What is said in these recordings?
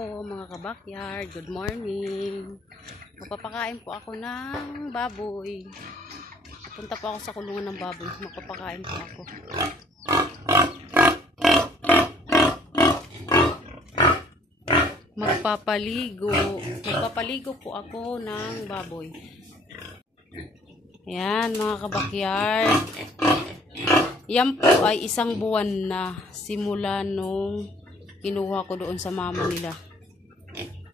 po mga kabakyard, good morning. Magpapakain po ako ng baboy. Punta po ako sa kulungan ng baboy. Magpapakain po ako. Magpapaligo po ako ng baboy. Ayan mga kabakyard. Yan po ay 1 buwan na simula nung kinuha ko doon sa mama nila.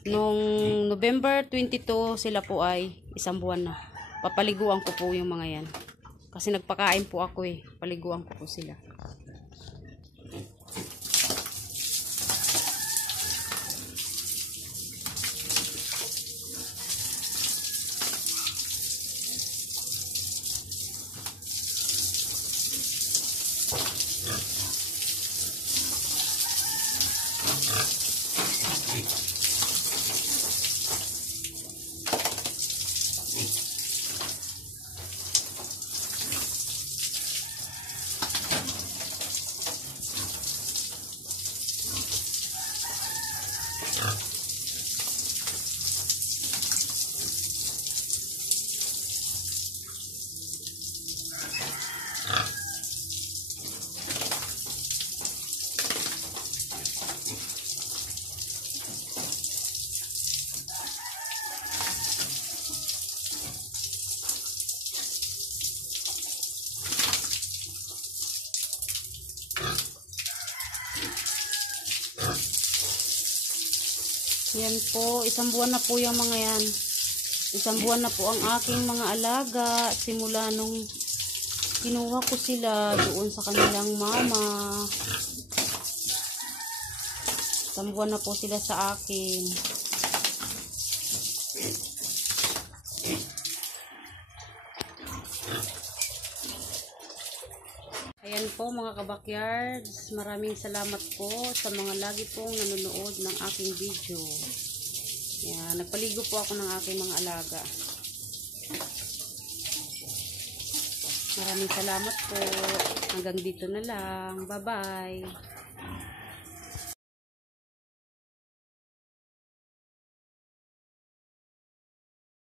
Nung November 22 sila po ay 1 buwan na. Papaliguan ko po yung mga yan. Kasi nagpakain po ako eh. Paliguan ko po sila. Yan po, 1 buwan na po yung mga yan. 1 buwan na po ang aking mga alaga. Simula nung kinuha ko sila doon sa kanilang mama. 1 buwan na po sila sa akin. Ayan po mga kabakyards, maraming salamat po sa mga lagi pong nanonood ng aking video. Ayan, nagpaligo po ako ng aking mga alaga. Maraming salamat po. Hanggang dito na lang. Bye-bye.